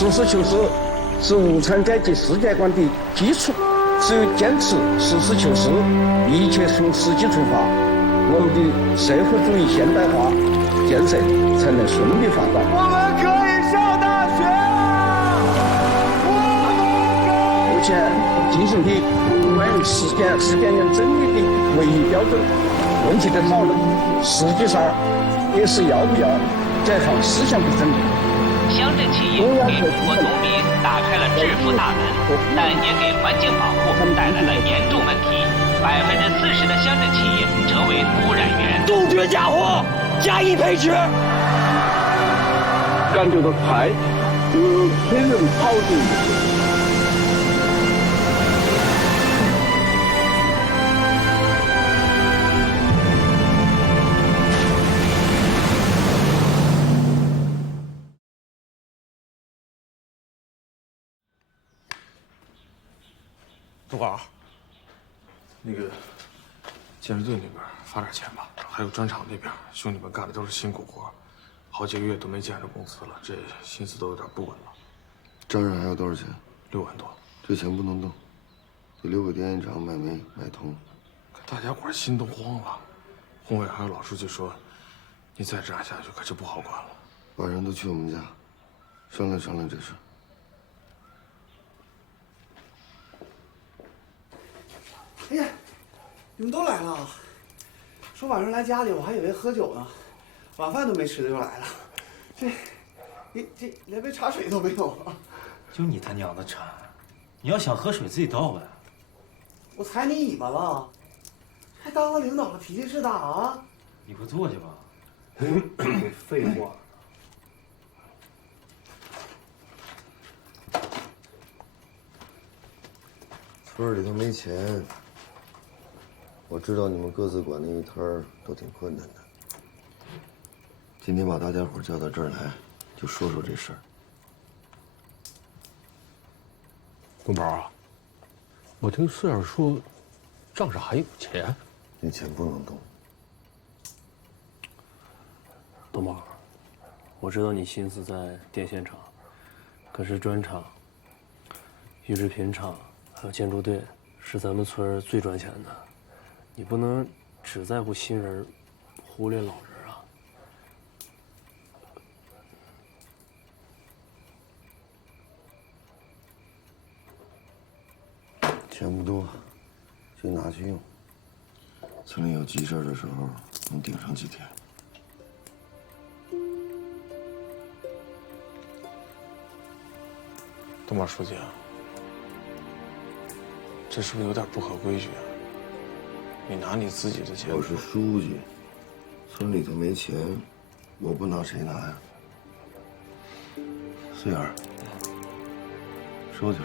实事求是是无产阶级世界观的基础。只有坚持实事求是，一切从实际出发，我们的社会主义现代化建设才能顺利发展。我们可以上大学啊！目前进行的关于实践人正义的唯一标准问题的讨论，实际上也是要不要解放思想的争议。乡镇企业给中国农民打开了致富大门，但也给环境保护带来了严重问题。40%的乡镇企业成为污染源。杜绝假货，加以培植。感觉到快，天人跑的。杜高，那个建设队那边发点钱吧，还有砖厂那边，兄弟们干的都是辛苦活，好几个月都没见着工资了，这心思都有点不稳了。账上还有多少钱？6万多。这钱不能动，得留给电线厂买煤买铜。可大家伙心都慌了，红伟还有老书记说，你再这样下去可就不好管了。晚上都去我们家，商量商量这事。哎呀，你们都来了！说晚上来家里，我还以为喝酒呢，晚饭都没吃的就来了。这连杯茶水都没有啊！就你他娘的馋！你要想喝水自己倒呗。我踩你尾巴了，还当了领导了，脾气是大啊！你快坐去吧。废话。村里头没钱。我知道你们各自管那一摊儿都挺困难的。今天把大家伙叫到这儿来，就说说这事儿。东宝啊，我听四眼说，账上还有钱。那钱不能动。东宝，我知道你心思在电线厂，可是砖厂、玉制品厂还有建筑队是咱们村最赚钱的。你不能只在乎新人，忽略老人啊！钱不多，先拿去用。村里有急事的时候，能顶上几天。东宝书记啊，这是不是有点不合规矩啊？你拿你自己的钱。我是书记，村里头没钱，我不拿谁拿呀？四眼，收起来。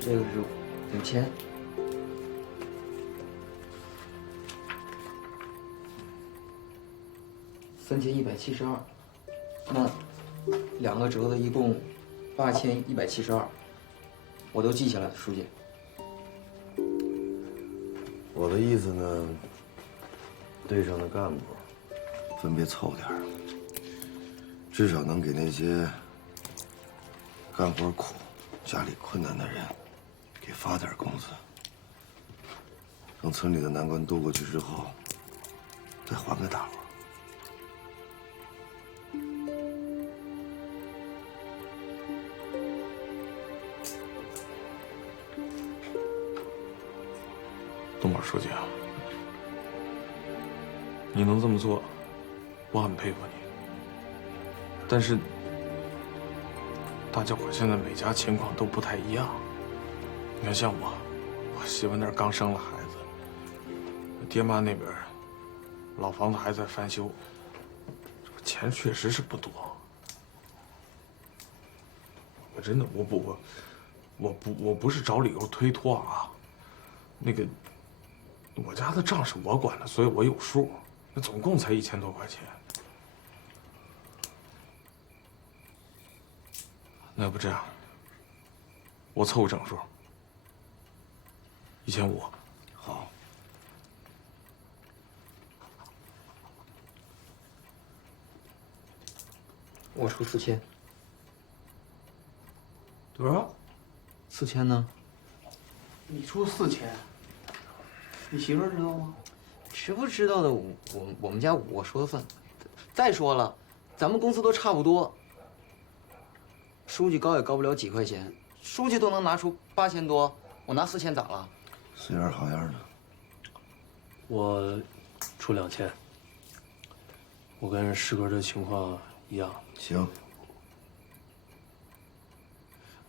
这个是5000。3172，那2个折子一共8172，我都记下来了，书记。我的意思呢，队上的干部分别凑点儿，至少能给那些干活苦、家里困难的人给发点工资。等村里的难关渡过去之后，再还给大伙。东宝书记啊，你能这么做，我很佩服你。但是，大家伙现在每家情况都不太一样。你看，像我媳妇那儿刚生了孩子，爹妈那边老房子还在翻修，钱确实是不多。我真的，我不是找理由推脱啊，那个。我家的账是我管的，所以我有数。那总共才1000多块钱。那要不这样，我凑个整数1500。好。我出4000。多少？4000呢？你出4000，你媳妇儿知道吗？知不知道的，我们家我说了算。再说了，咱们公司都差不多，书记高也高不了几块钱，书记都能拿出8000多，我拿4000咋了？随缘好样的。我出2000。我跟师哥这情况一样。行。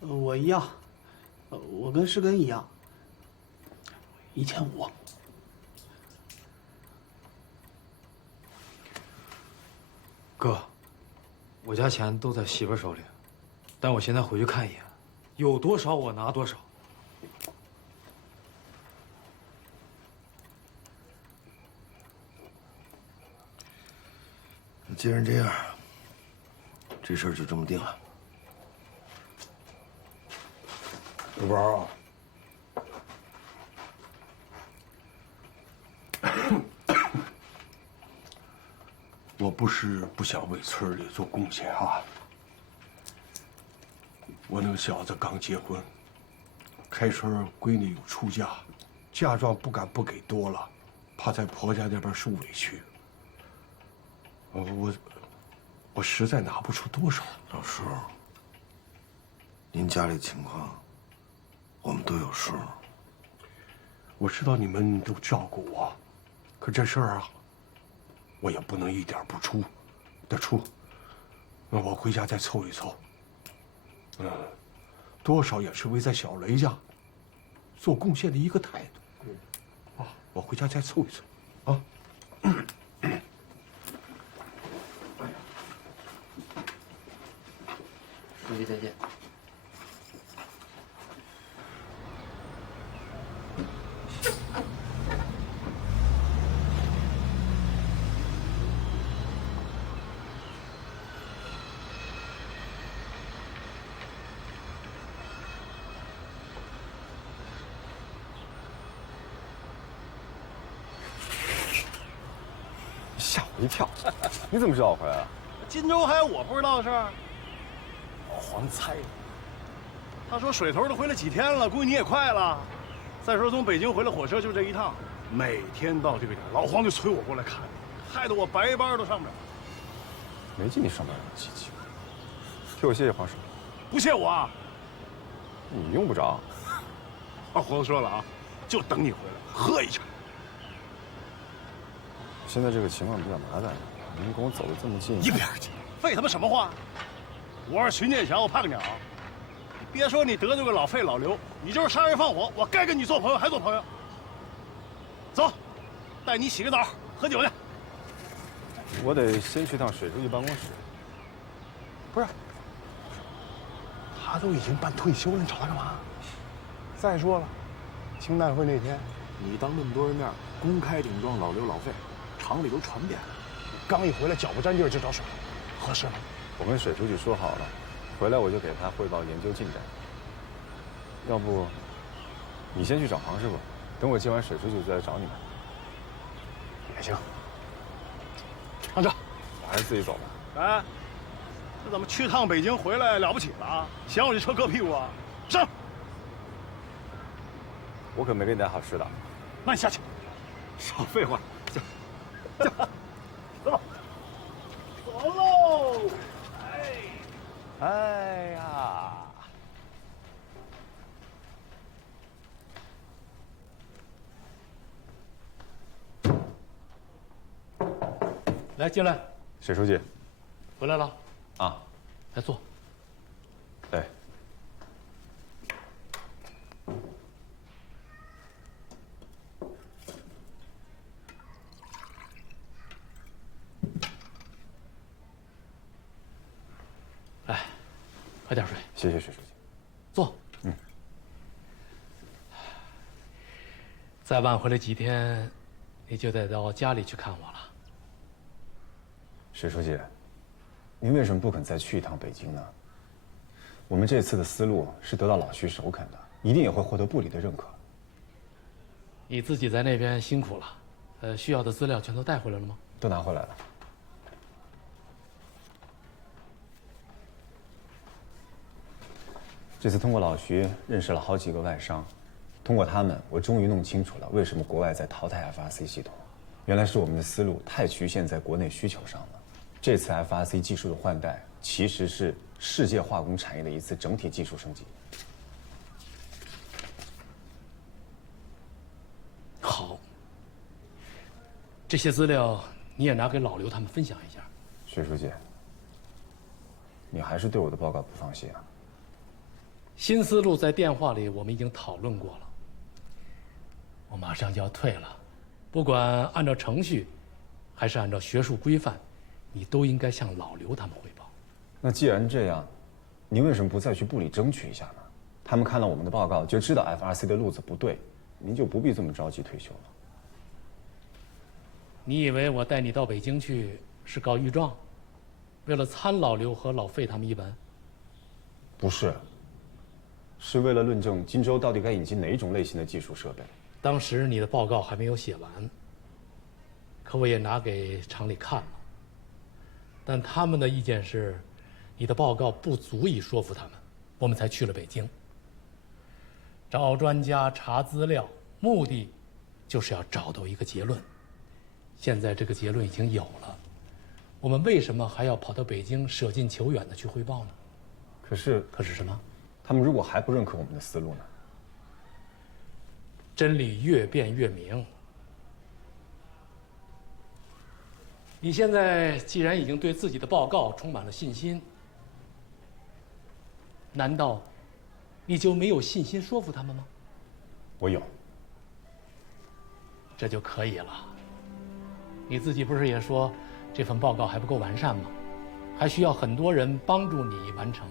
我一样，我跟师根一样，1500。哥，我家钱都在媳妇手里，但我现在回去看一眼，有多少我拿多少。那既然这样，这事儿就这么定了。刘宝啊，我不是不想为村里做贡献啊。我那个小子刚结婚，开春闺女有出嫁，嫁妆不敢不给多了，怕在婆家那边受委屈。我实在拿不出多少。老叔，您家里情况，我们都有数。我知道你们都照顾我，可这事儿啊，我也不能一点不出，得出。那我回家再凑一凑。多少也是为在小雷家做贡献的一个态度。啊，我回家再凑一凑。啊。书记再见。吓我一跳！你怎么知道我回来了？荆州还有我不知道的事儿？老黄猜的。他说水头都回来几天了，估计你也快了。再说从北京回来火车就这一趟，每天到这个点，老黄就催我过来看，害得我白班都上不了。没见你上班那么积极。替我谢谢黄师傅。不谢我啊？你用不着。二胡子说了啊，就等你回来喝一场。现在这个情况比较麻烦，您跟我走得这么近，一边去！废他妈什么话！我是徐念祥，我怕个鸟！你别说你得罪个老费老刘，你就是杀人放火，我该跟你做朋友还做朋友。走，带你洗个澡，喝酒去。我得先去趟水书记办公室。不是，他都已经办退休了，你找他干嘛？再说了，清代会那天，你当那么多人面公开顶撞老刘老费，厂里都传遍了。刚一回来，脚不沾地儿就找水，合适吗？我跟水书记说好了，回来我就给他汇报研究进展。要不，你先去找黄师傅，等我接完水书记再来找你们。也行。上车。我还是自己走吧。哎，这怎么去趟北京回来了不起了啊？嫌我这车硌屁股啊？上！我可没给你带好吃的。那你下去。少废话，下。走。走喽！哎呀！来，进来。水书记，回来了。啊，来坐。哎。来，喝点水。谢谢水书记。坐。嗯。再晚回来几天，你就得到家里去看我了。水书记，您为什么不肯再去一趟北京呢？我们这次的思路是得到老徐首肯的，一定也会获得部里的认可。你自己在那边辛苦了，需要的资料全都带回来了吗？都拿回来了。这次通过老徐认识了好几个外商，通过他们，我终于弄清楚了为什么国外在淘汰 FRC 系统。原来是我们的思路太局限在国内需求上了。这次 FRC 技术的换代，其实是世界化工产业的一次整体技术升级。好，这些资料你也拿给老刘他们分享一下。薛书记，你还是对我的报告不放心啊？新思路在电话里我们已经讨论过了，我马上就要退了，不管按照程序，还是按照学术规范，你都应该向老刘他们汇报。那既然这样，您为什么不再去部里争取一下呢？他们看了我们的报告，就知道 FRC 的路子不对，您就不必这么着急退休了。你以为我带你到北京去是告御状，为了参老刘和老费他们一文？不是，是为了论证荆州到底该引进哪种类型的技术设备。当时你的报告还没有写完，可我也拿给厂里看了，但他们的意见是，你的报告不足以说服他们，我们才去了北京，找专家查资料，目的就是要找到一个结论。现在这个结论已经有了，我们为什么还要跑到北京舍近求远的去汇报呢？可是什么？他们如果还不认可我们的思路呢？真理越辩越明。你现在既然已经对自己的报告充满了信心，难道你就没有信心说服他们吗？我有。这就可以了。你自己不是也说这份报告还不够完善吗？还需要很多人帮助你完成。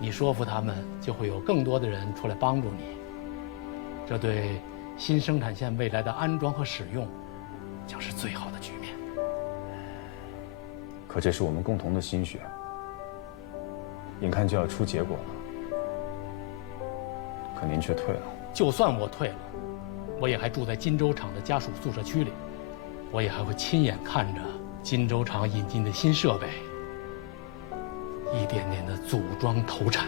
你说服他们，就会有更多的人出来帮助你。这对新生产线未来的安装和使用，将是最好的局面。可这是我们共同的心血，眼看就要出结果了，可您却退了。就算我退了，我也还住在金州厂的家属宿舍区里，我也还会亲眼看着金州厂引进的新设备一点点的组装投产。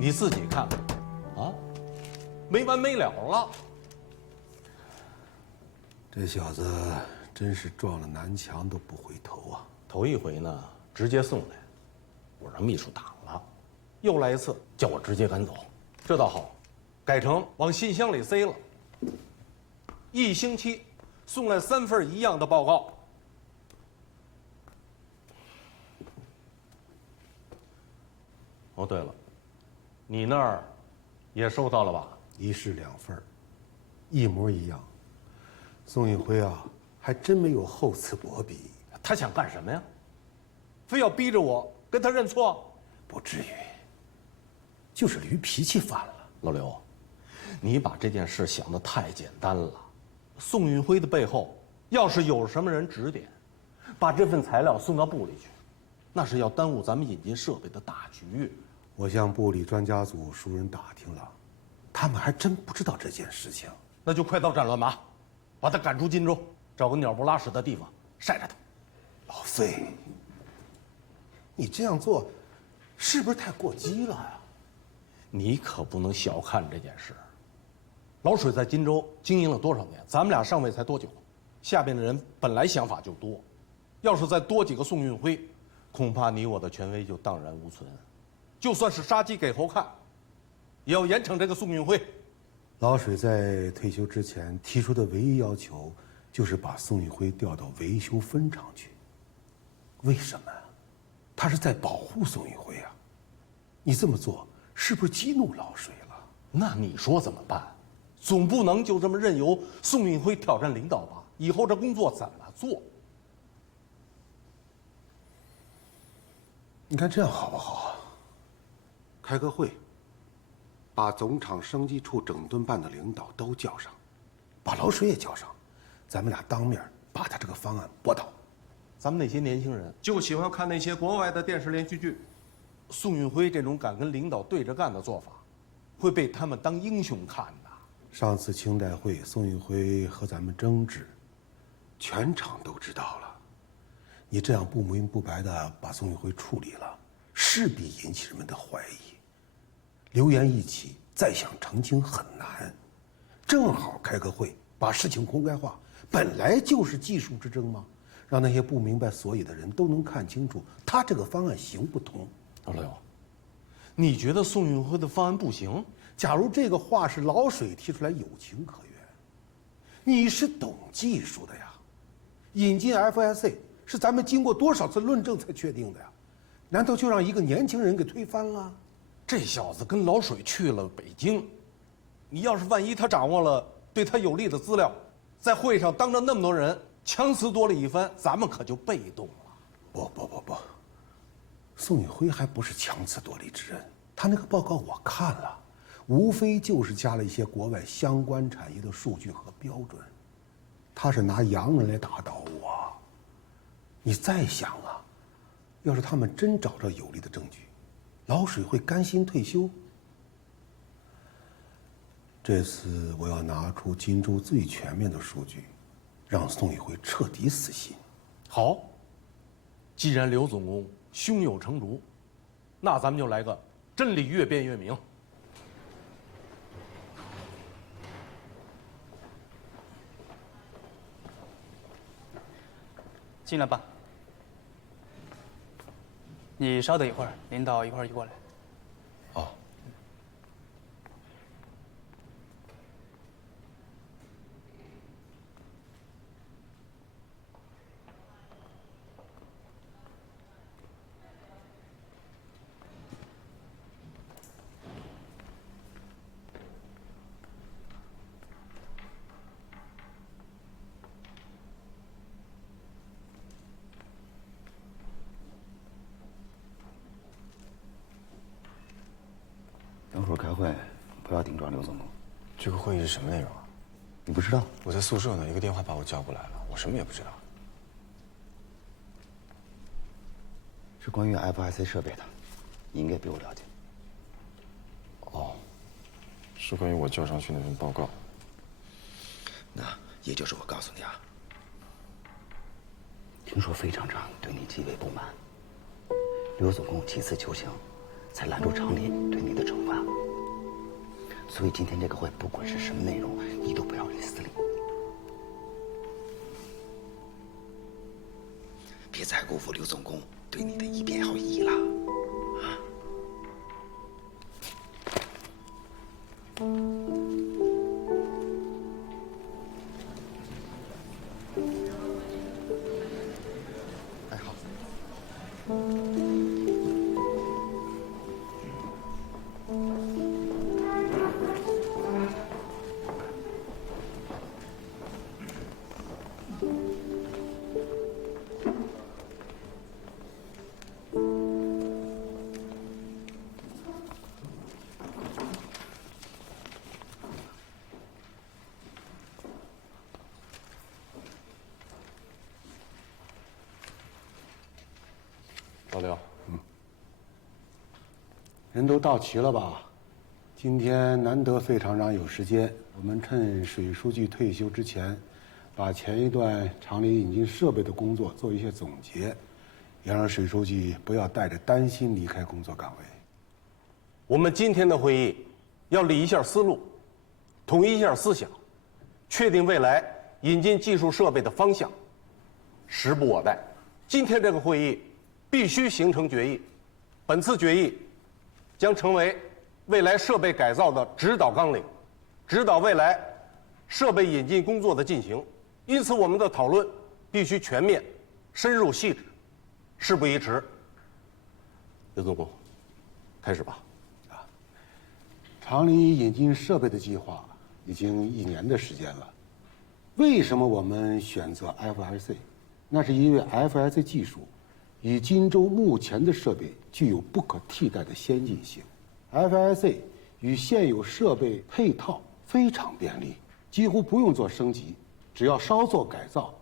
你自己看看，啊，没完没了了。这小子真是撞了南墙都不回头啊！头一回呢，直接送来，我让秘书挡了；又来一次，叫我直接赶走。这倒好，改成往信箱里塞了。1星期送来3份一样的报告。哦，对了，你那儿也收到了吧？1式2份，一模一样。宋运辉啊，还真没有厚此薄彼。他想干什么呀？非要逼着我跟他认错？不至于，就是驴脾气犯了。老刘，你把这件事想得太简单了。宋运辉的背后，要是有什么人指点，把这份材料送到部里去，那是要耽误咱们引进设备的大局。我向部里专家组熟人打听了，他们还真不知道这件事情。那就快刀斩乱麻，把他赶出荆州，找个鸟不拉屎的地方晒着他。老费，你这样做，是不是太过激了呀？你可不能小看这件事。老水在荆州经营了多少年？咱们俩上位才多久？下边的人本来想法就多，要是再多几个宋运辉，恐怕你我的权威就荡然无存。就算是杀鸡给猴看，也要严惩这个宋运辉。老水在退休之前提出的唯一要求，就是把宋运辉调到维修分厂去。为什么？他是在保护宋运辉啊！你这么做，是不是激怒老水了？那你说怎么办？总不能就这么任由宋运辉挑战领导吧？以后这工作怎么做？你看这样好不好？开个会，把总厂升级处整顿办的领导都叫上，把老水也叫上，咱们俩当面把他这个方案驳倒。咱们那些年轻人就喜欢看那些国外的电视连续剧，宋运辉这种敢跟领导对着干的做法，会被他们当英雄看的。上次清代会，宋运辉和咱们争执，全场都知道了。你这样不明不白的把宋运辉处理了，势必引起人们的怀疑。流言一起，再想澄清很难。正好开个会，把事情公开化，本来就是技术之争嘛，让那些不明白所以的人都能看清楚，他这个方案行不通。老刘，你觉得宋运辉的方案不行？假如这个话是老水提出来，有情可原。你是懂技术的呀，引进 FSC 是咱们经过多少次论证才确定的呀？难道就让一个年轻人给推翻了？这小子跟老水去了北京，你要是万一他掌握了对他有利的资料，在会上当着那么多人强词夺理一番，咱们可就被动了。不，宋运辉还不是强词夺理之人，他那个报告我看了，无非就是加了一些国外相关产业的数据和标准，他是拿洋人来打倒我。你再想啊，要是他们真找着有力的证据，老水会甘心退休？这次我要拿出荆州最全面的数据，让宋运辉彻底死心。好，既然刘总工胸有成竹，那咱们就来个真理越辩越明。进来吧。你稍等一会儿，领导一会儿就过来。哦。等会儿开会，不要顶撞刘总工。这个会议是什么内容啊？你不知道？我在宿舍呢，一个电话把我叫过来了，我什么也不知道。是关于 FIC 设备的，你应该比我了解。哦，是关于我交上去那份报告。那也就是我告诉你啊，听说费厂长对你极为不满，刘总工几次求情，才拦住厂里对你的惩罚。所以今天这个会，不管是什么内容，你都不要理私理，别再辜负刘总工对你的一片好意了。哎，好。老刘，人都到齐了吧？今天难得费厂长有时间，我们趁水书记退休之前，把前一段厂里引进设备的工作做一些总结，也让水书记不要带着担心离开工作岗位。我们今天的会议要理一下思路，统一一下思想，确定未来引进技术设备的方向。时不我待，今天这个会议必须形成决议。本次决议将成为未来设备改造的指导纲领，指导未来设备引进工作的进行。因此，我们的讨论必须全面、深入、细致。事不宜迟，刘总工，开始吧。厂里引进设备的计划已经1年的时间了。为什么我们选择 FIC？ 那是因为 FIC 技术与荆州目前的设备具有不可替代的先进性。FIC 与现有设备配套非常便利，几乎不用做升级，只要稍作改造，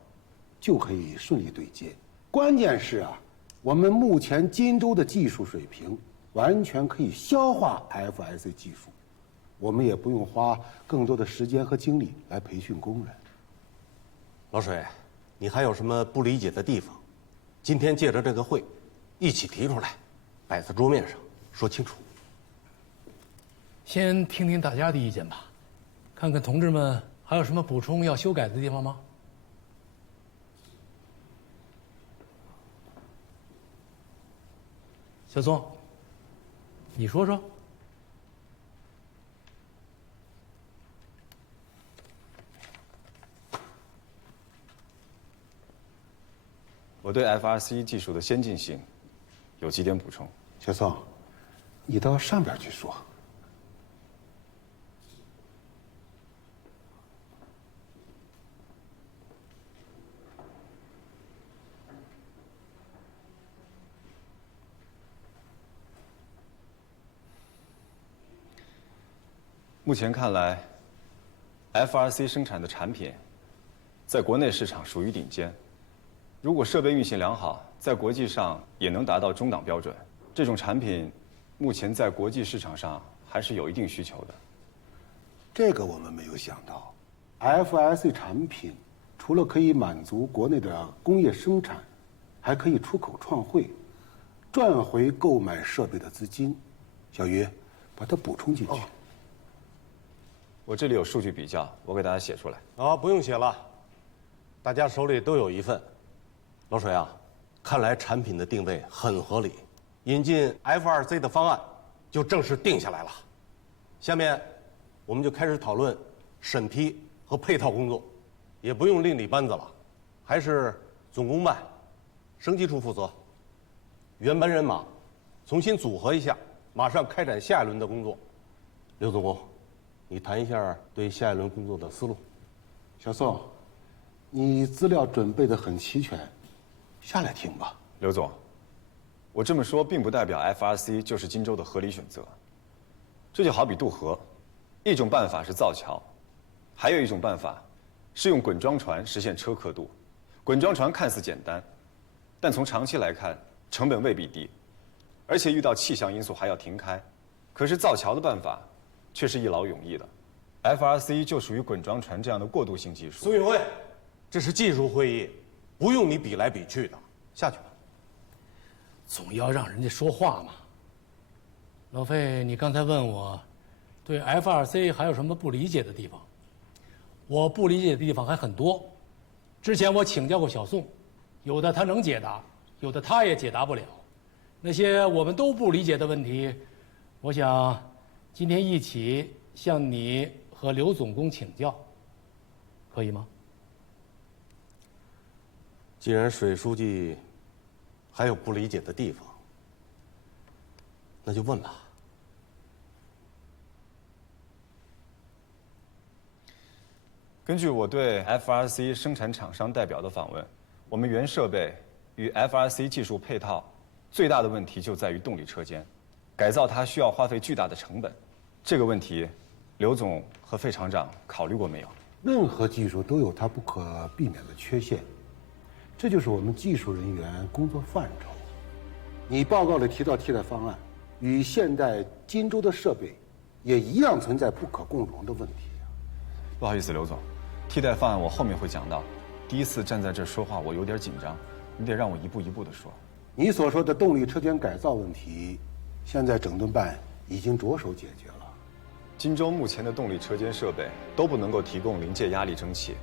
就可以顺利对接。关键是啊，我们目前荆州的技术水平完全可以消化 FRC 技术，我们也不用花更多的时间和精力来培训工人。老水，你还有什么不理解的地方？今天借着这个会，一起提出来，摆在桌面上说清楚。先听听大家的意见吧，看看同志们还有什么补充要修改的地方吗？小宋，你说说。我对 FRC 技术的先进性有几点补充。小宋，你到上边去说。目前看来 ，FRC 生产的产品在国内市场属于顶尖。如果设备运行良好，在国际上也能达到中档标准。这种产品，目前在国际市场上还是有一定需求的。这个我们没有想到 ，FRC 产品除了可以满足国内的工业生产，还可以出口创汇，赚回购买设备的资金。小于，把它补充进去。我这里有数据比较，我给大家写出来。不用写了，大家手里都有一份。老水啊，看来产品的定位很合理，引进 FRC 的方案就正式定下来了。下面我们就开始讨论审批和配套工作，也不用另立班子了，还是总工办、升级处负责。原班人马重新组合一下，马上开展下一轮的工作。刘总工，你谈一下对下一轮工作的思路。小宋，你资料准备得很齐全，下来听吧。刘总，我这么说并不代表 FRC 就是荆州的合理选择。这就好比渡河，一种办法是造桥，还有一种办法是用滚装船实现车刻度。滚装船看似简单，但从长期来看，成本未必低，而且遇到气象因素还要停开。可是造桥的办法却是一劳永逸的。FRC 就属于滚装船这样的过渡性技术。苏运辉，这是技术会议，不用你比来比去的，下去吧。总要让人家说话嘛。老费，你刚才问我，对 FRC 还有什么不理解的地方？我不理解的地方还很多。之前我请教过小宋，有的他能解答，有的他也解答不了。那些我们都不理解的问题，我想今天一起向你和刘总工请教，可以吗？既然水书记还有不理解的地方，那就问吧。根据我对 FRC 生产厂商代表的访问，我们原设备与 FRC 技术配套最大的问题就在于动力车间，改造它需要花费巨大的成本。这个问题，刘总和费厂长考虑过没有？任何技术都有它不可避免的缺陷，这就是我们技术人员工作范畴。你报告里提到替代方案，与现代荆州的设备也一样存在不可共融的问题。不好意思，刘总，替代方案我后面会讲到。第一次站在这说话，我有点紧张，你得让我一步一步地说。你所说的动力车间改造问题，现在整顿办已经着手解决了。荆州目前的动力车间设备都不能够提供临界压力蒸汽，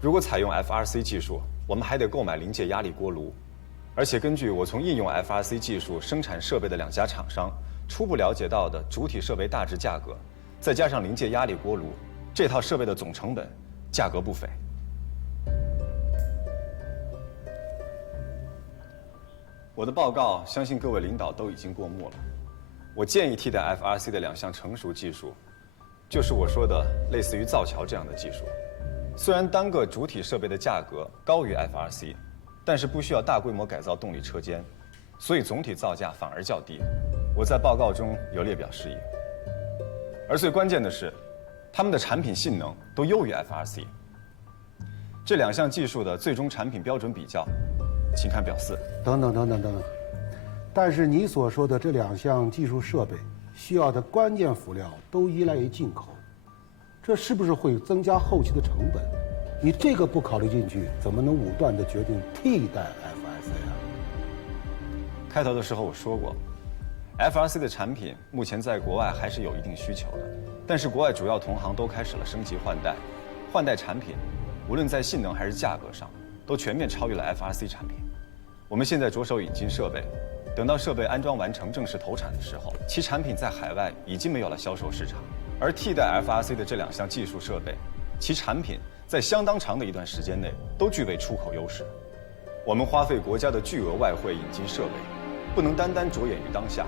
如果采用 FRC 技术，我们还得购买临界压力锅炉。而且根据我从应用 FRC 技术生产设备的2家厂商初步了解到的主体设备大致价格，再加上临界压力锅炉，这套设备的总成本价格不菲。我的报告相信各位领导都已经过目了。我建议替代 FRC 的2项成熟技术，就是我说的类似于造桥这样的技术。虽然单个主体设备的价格高于 FRC， 但是不需要大规模改造动力车间，所以总体造价反而较低。我在报告中有列表示意。而最关键的是，他们的产品性能都优于 FRC。这2项技术的最终产品标准比较，请看表4。等等，但是你所说的这2项技术设备需要的关键辅料都依赖于进口，这是不是会增加后期的成本？你这个不考虑进去，怎么能武断地决定替代 FRC 啊？开头的时候我说过 ，FRC 的产品目前在国外还是有一定需求的，但是国外主要同行都开始了升级换代产品，无论在性能还是价格上，都全面超越了 FRC 产品。我们现在着手引进设备，等到设备安装完成、正式投产的时候，其产品在海外已经没有了销售市场，而替代 FRC 的这2项技术设备，其产品在相当长的一段时间内都具备出口优势。我们花费国家的巨额外汇引进设备，不能单单着眼于当下，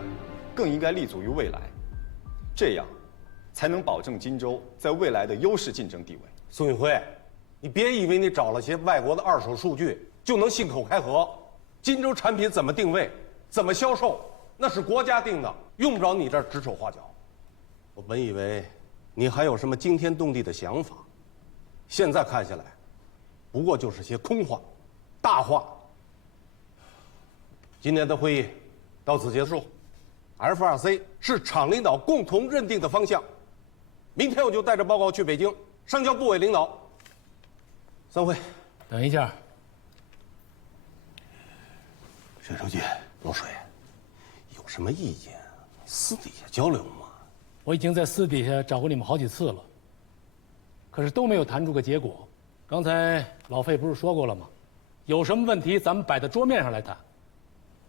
更应该立足于未来，这样才能保证荆州在未来的优势竞争地位。宋运辉，你别以为你找了些外国的二手数据就能信口开河。荆州产品怎么定位、怎么销售，那是国家定的，用不着你这儿指手画脚。我本以为你还有什么惊天动地的想法，现在看下来，不过就是些空话、大话。今天的会议到此结束。FRC 是厂领导共同认定的方向，明天我就带着报告去北京上交部委领导。散会。等一下。薛书记，老水，有什么意见，私底下交流嘛。我已经在私底下找过你们好几次了，可是都没有谈出个结果。刚才老费不是说过了吗？有什么问题咱们摆到桌面上来谈。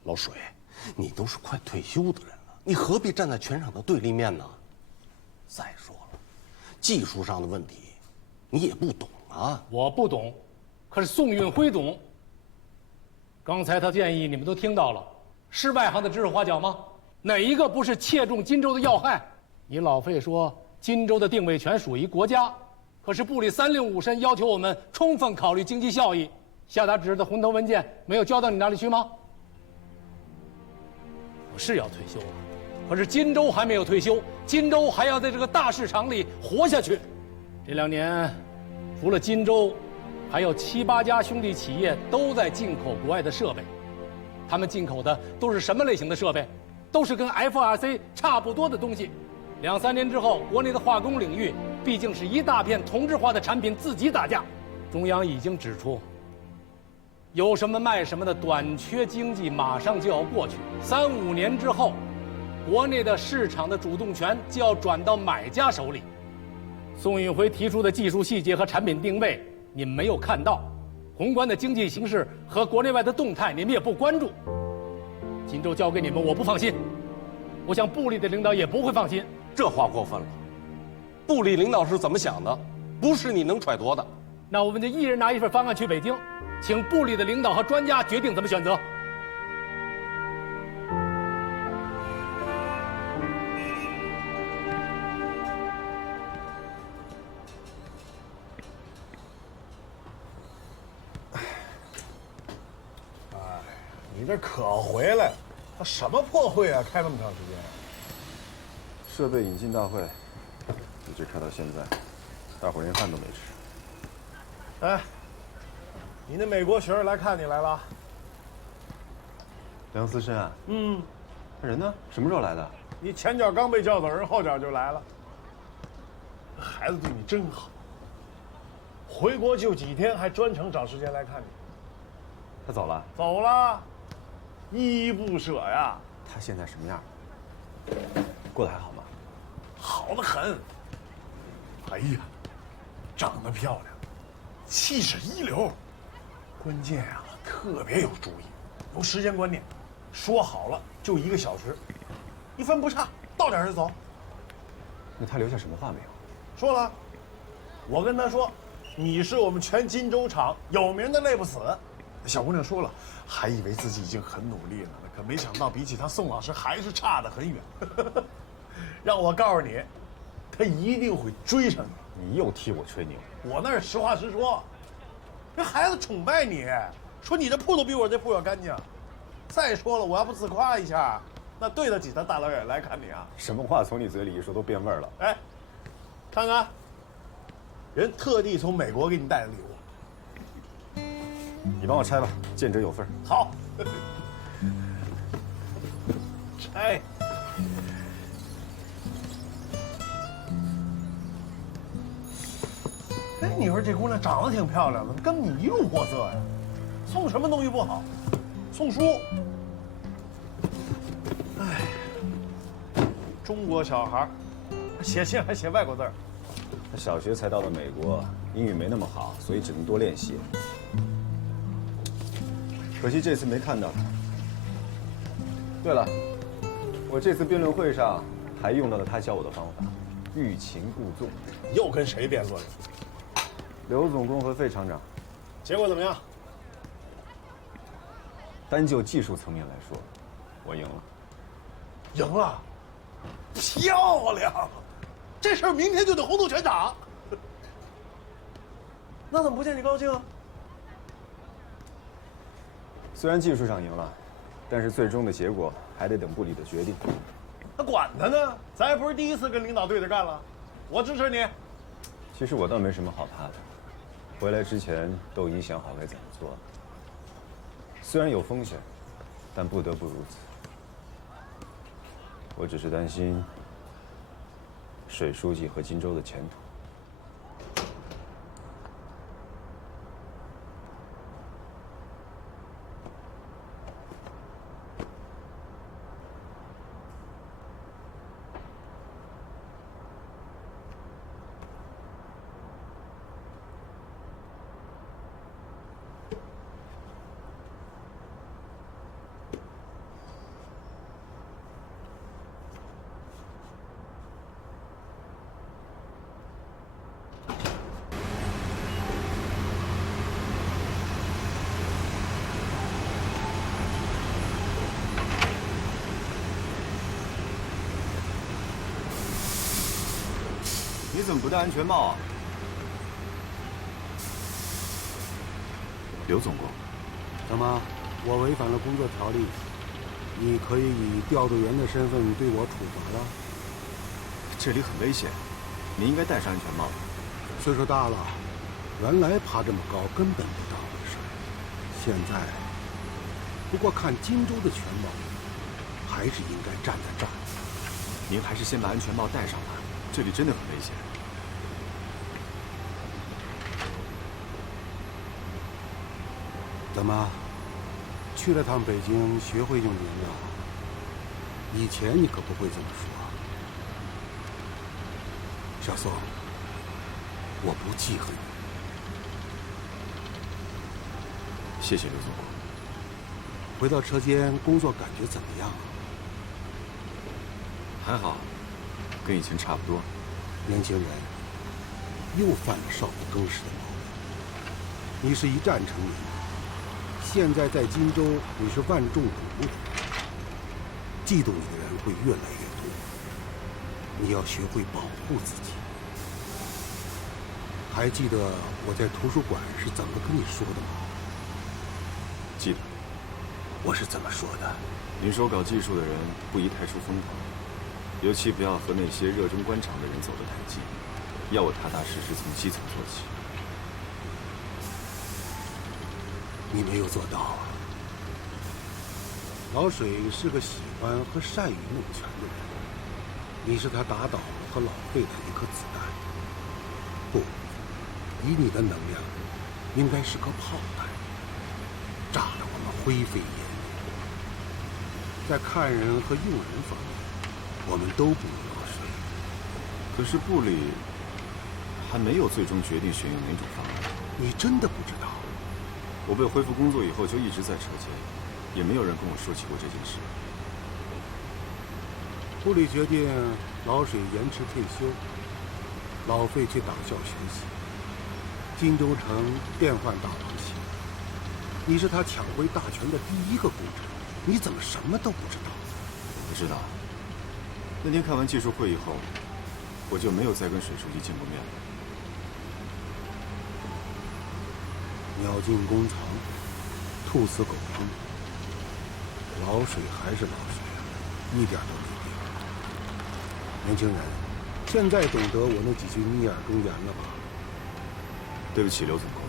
老水，你都是快退休的人了，你何必站在全场的对立面呢？再说了，技术上的问题，你也不懂啊。我不懂，可是宋运辉懂。刚才他建议你们都听到了，是外行的指手画脚吗？哪一个不是切中荆州的要害？你老费说荆州的定位权属于国家，可是部里3令5申要求我们充分考虑经济效益，下达指示的红头文件没有交到你那里去吗？我是要退休了，可是荆州还没有退休，荆州还要在这个大市场里活下去。这2年，除了荆州，还有7、8家兄弟企业都在进口国外的设备，他们进口的都是什么类型的设备？都是跟 FRC 差不多的东西。2、3年之后，国内的化工领域毕竟是一大片同质化的产品自己打架。中央已经指出，有什么卖什么的短缺经济马上就要过去，3、5年之后，国内的市场的主动权就要转到买家手里。宋运辉提出的技术细节和产品定位，你们没有看到；宏观的经济形势和国内外的动态，你们也不关注。荆州交给你们，我不放心，我想部里的领导也不会放心。这话过分了，部里领导是怎么想的，不是你能揣度的。那我们就一人拿一份方案去北京，请部里的领导和专家决定怎么选择。你这可回来，他什么破会啊？开那么长时间。设备引进大会一直开到现在，大伙连饭都没吃。哎，你那美国学生来看你来了？梁思申啊？嗯。他人呢？什么时候来的？你前脚刚被叫走人，后脚就来了。孩子对你真好，回国就几天，还专程找时间来看你。他走了？走了，依依不舍呀。他现在什么样？过得还好吗？好得很。哎呀，长得漂亮，气质一流，关键啊，特别有主意，有时间观念，说好了就1个小时，1分不差，到点就走。那他留下什么话没有？说了，我跟他说，你是我们全荆州厂有名的累不死。小姑娘说了，还以为自己已经很努力了呢，可没想到比起她宋老师还是差得很远。让我告诉你，他一定会追上你。你又替我吹牛。我那是实话实说。这孩子宠败你，说你这铺都比我这铺要干净。再说了，我要不自夸一下，那对得起他大老远来看你啊。什么话从你嘴里一说都变味儿了。哎，看看，人特地从美国给你带的礼物。你帮我拆吧，见者有份。好。拆。哎，你说这姑娘长得挺漂亮的，跟你一路货色呀。送什么东西不好？送书。哎，中国小孩写信还写外国字儿。他小学才到了美国，英语没那么好，所以只能多练习。可惜这次没看到他。对了，我这次辩论会上还用到了他教我的方法，欲擒故纵。又跟谁辩论了？刘总工和费厂长。结果怎么样？单就技术层面来说，我赢了。赢了，漂亮！这事儿明天就得轰动全场。那怎么不见你高兴啊？虽然技术上赢了，但是最终的结果还得等部里的决定。他管他呢，咱也不是第一次跟领导对着干了。我支持你。其实我倒没什么好怕的，回来之前都已经想好该怎么做了。虽然有风险，但不得不如此。我只是担心水书记和荆州的前途。你怎么不戴安全帽啊？刘总工，怎么，我违反了工作条例？你可以以调度员的身份对我处罚了？这里很危险，你应该戴上安全帽。岁数大了，原来爬这么高根本不当回事，现在不过看荆州的全貌，还是应该站在这儿。您还是先把安全帽戴上吧，这里真的很危险。怎么，去了趟北京，学会用人了？以前你可不会这么说。小宋，我不记恨你。谢谢刘总工。回到车间，工作感觉怎么样？还好，跟以前差不多。年轻人又犯了少不更事的毛病。你是一战成名的，现在在荆州你是万众瞩目的，嫉妒你的人会越来越多。你要学会保护自己。还记得我在图书馆是怎么跟你说的吗？记得。我是怎么说的？您说搞技术的人不宜太出风头，尤其不要和那些热衷官场的人走得太近，要我踏踏实实从基层做起。你没有做到啊！老水是个喜欢和善于弄权的人，你是他打倒了和老费的一颗子弹。不，以你的能量，应该是颗炮弹，炸得我们灰飞烟灭。在看人和用人方面，我们都不如老水。可是部里还没有最终决定选用哪种方案。你真的不知道？我被恢复工作以后就一直在车间，也没有人跟我说起过这件事。部里决定老水延迟退休，老费去党校学习。荆州城变换大王旗，你是他抢回大权的第一个功臣，你怎么什么都不知道？我知道。那天开完技术会以后，我就没有再跟水书记见过面了。鸟进弓藏，兔死狗烹。老水还是老水，一点都没变。年轻人，现在懂得我那几句逆耳忠言了吧？对不起，刘总工，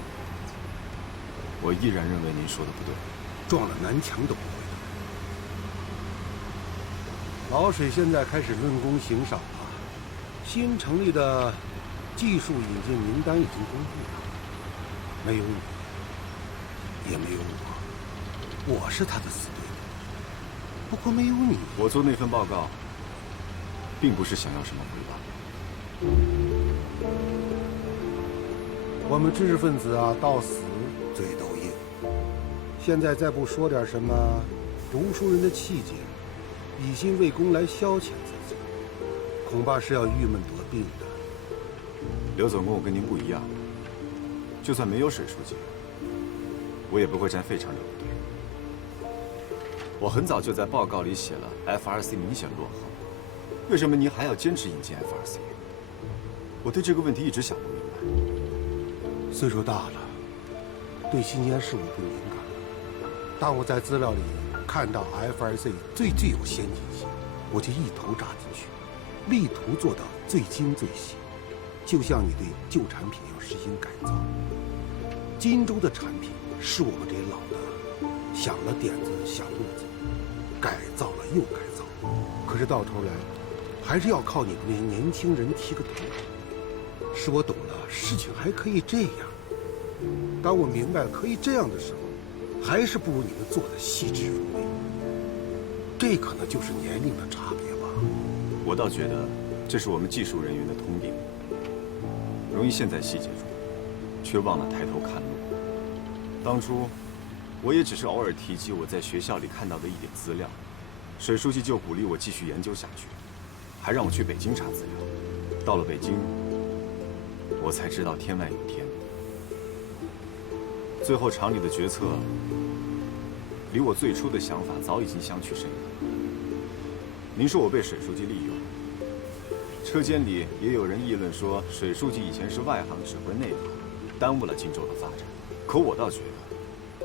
我依然认为您说的不对。撞了南墙都不会。老水现在开始论功行赏了，新成立的技术引进名单已经公布了，没有你，也没有我，我是他的死对头。不过没有你，我做那份报告，并不是想要什么回报。我们知识分子啊，到死嘴都硬。现在再不说点什么读书人的气节，以心为公来消遣自己，恐怕是要郁闷得病的。刘总跟我跟您不一样，就算没有水书记，我也不会站费长友的队。我很早就在报告里写了 FRC 明显落后，为什么您还要坚持引进 FRC？ 我对这个问题一直想不明白。岁数大了，对新鲜事物不敏感。当我在资料里看到 FRC 最具有先进性，我就一头扎进去，力图做到最精最细。就像你对旧产品要实行改造，荆州的产品是我们这些老的想了点子想路子，改造了又改造，可是到头来还是要靠你们这些年轻人提个头。是我懂了，事情还可以这样。当我明白可以这样的时候，还是不如你们做的细致入微。这可能就是年龄的差别吧。我倒觉得这是我们技术人员的通病，容易陷在细节中，却忘了抬头看路。当初我也只是偶尔提及我在学校里看到的一点资料，水书记就鼓励我继续研究下去，还让我去北京查资料。到了北京，我才知道天外有天。最后厂里的决策离我最初的想法早已经相去甚远。您说我被水书记利用，车间里也有人议论说水书记以前是外行指挥内行，耽误了荆州的发展。可我倒觉得，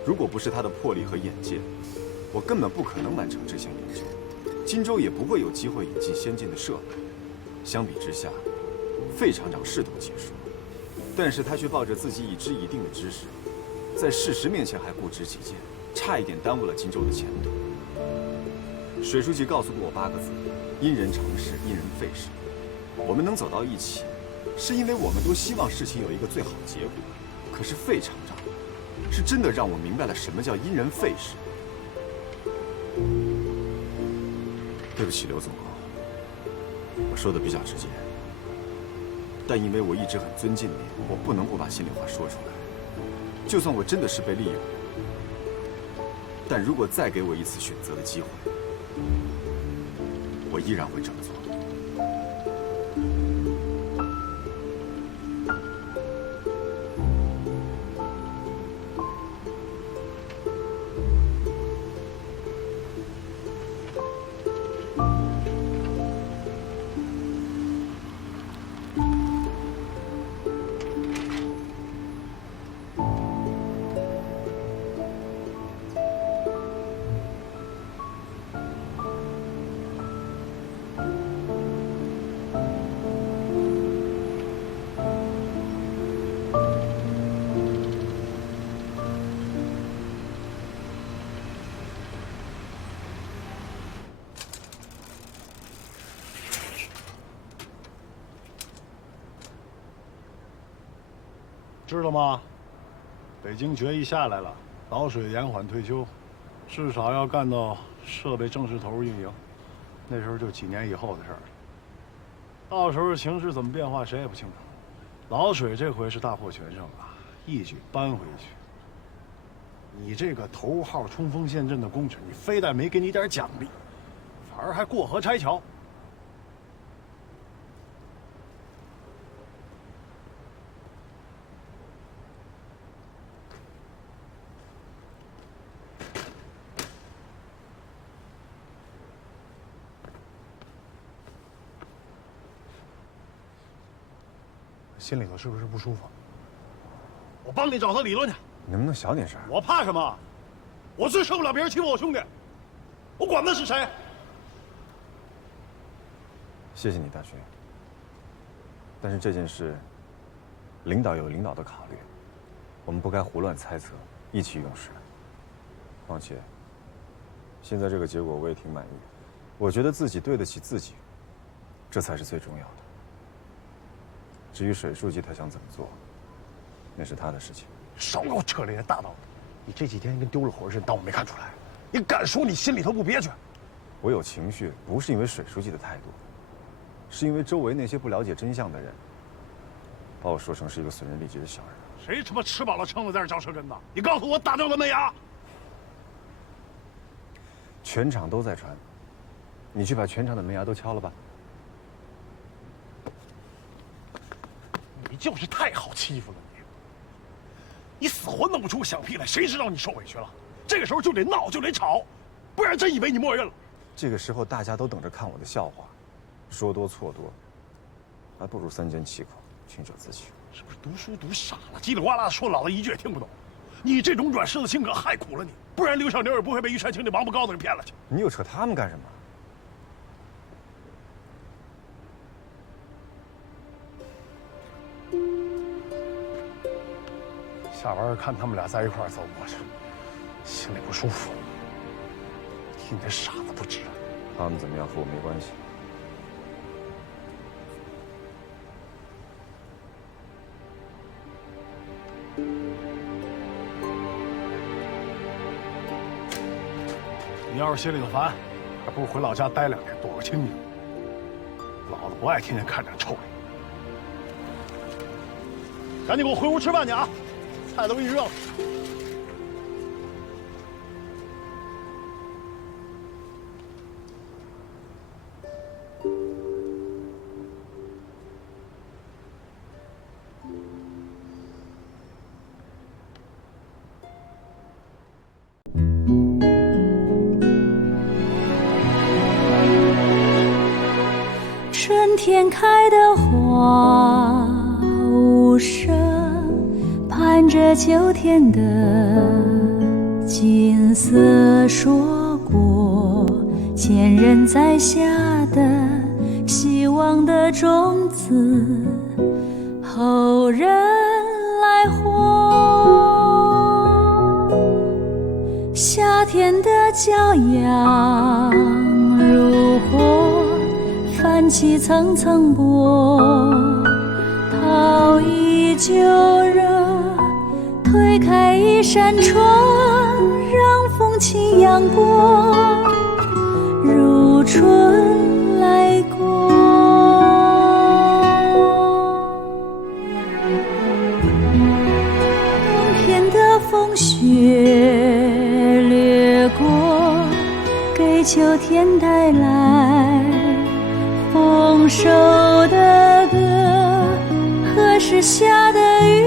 如果不是他的魄力和眼界，我根本不可能完成这项研究，荆州也不会有机会引进先进的设备。相比之下，费厂长是懂技术，但是他却抱着自己已知一定的知识，在事实面前还固执己见，差一点耽误了荆州的前途。水书记告诉过我8个字：因人成事，因人废事。我们能走到一起，是因为我们都希望事情有一个最好结果。可是费厂长是真的让我明白了什么叫因人废事。对不起，刘总工，我说的比较直接，但因为我一直很尊敬你，我不能不把心里话说出来。就算我真的是被利用，但如果再给我一次选择的机会，我依然会这么做。知道吗？北京决议下来了，老水延缓退休，至少要干到设备正式投入运营，那时候就几年以后的事儿了。到时候形势怎么变化，谁也不清楚。老水这回是大获全胜啊，一举扳回去。你这个头号冲锋陷阵的功臣，你非但没给你点奖励，反而还过河拆桥。心里头是不是不舒服？我帮你找他理论去。你能不能小点声？我怕什么？我最受不了别人欺负我兄弟，我管他是谁。谢谢你，大军。但是这件事，领导有领导的考虑，我们不该胡乱猜测，意气用事。况且，现在这个结果我也挺满意。我觉得自己对得起自己，这才是最重要的。至于水书记他想怎么做，那是他的事情。少给我扯这些大道理！你这几天跟丢了魂似的，当我没看出来？你敢说你心里头不憋屈？我有情绪，不是因为水书记的态度，是因为周围那些不了解真相的人，把我说成是一个损人利己的小人。谁他妈吃饱了撑的在这嚼舌根呢？你告诉我打掉了门牙！全场都在传，你去把全场的门牙都敲了吧。你就是太好欺负了你！你死活弄不出个响屁来，谁知道你受委屈了？这个时候就得闹，就得吵，不然真以为你默认了。这个时候大家都等着看我的笑话，说多错多，还不如三缄其口，清者自清。是不是读书读傻了？叽里呱啦说老子一句也听不懂。你这种软柿子性格害苦了你，不然刘小妞也不会被于传清那王八羔子给骗了去。你又扯他们干什么？下班看他们俩在一块儿走过去，心里不舒服。替你这傻子不值。他们怎么样和我没关系。你要是心里头烦，还不如回老家待2天，躲个清静。老子不爱天天看着臭脸。赶紧给我回屋吃饭去啊！菜都给你热了。春天开的花无声，盼着秋天的金色硕果，前人栽下的希望的种子，后人来获。夏天的骄阳如火，泛起层层波，陶依旧热，推开一扇窗，让风轻扬过，如春来过。冬天的风雪掠过，给秋天带来丰收的歌。何时下的雨，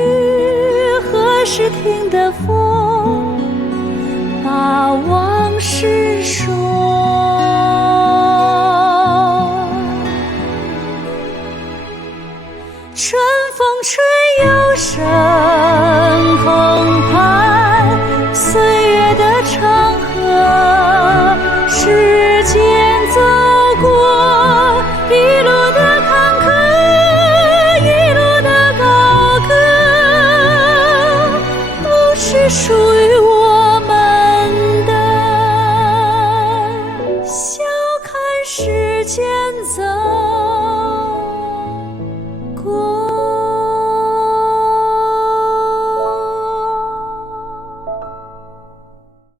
何时停的风，